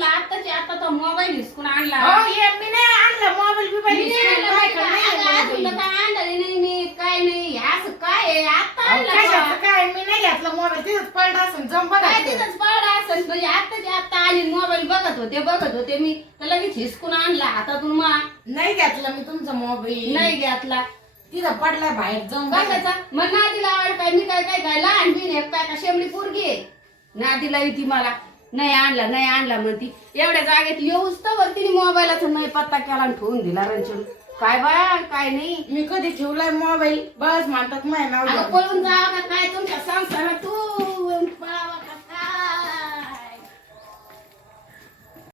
वाटलं आत्ताची आता तो मोबाईल हिसकून आणला. मी नाही आणलं मोबाईल बिबाईल मी नाही आणलं बाई, अजून तर काय आणलं नाही मी, काय नाही. असं काय आहे, आता आणलं काय मी नाही घेतलं मोबाईल तिथंच पडला असं जम बघा काय तिथंच पडला असेल. म्हणजे आत्ताची आता आली मोबाईल बघत होते मी तर लगेच हिसकून आणला हातातून. नाही घेतलं मी तुमचा मोबाईल, नाही घेतला तिथं पडलाय बाहेर जम बघायचा. मग नादी लावायला काय मी काय काय काय लहान बिन आहे काय का शेमडी पोरगी आहे. नादी लावी ती मला नाही आणला म्हणती. एवढ्या जागेत येऊच तर तिने मोबाईलाचा नाही पत्ता केला आणि ठेवून दिला रंचून. काय बाया काय नाही. मी कधी ठेवलाय मोबाईल बस म्हणतात माझ्या नाव पळून जावा का काय तुमच्या संसारात तू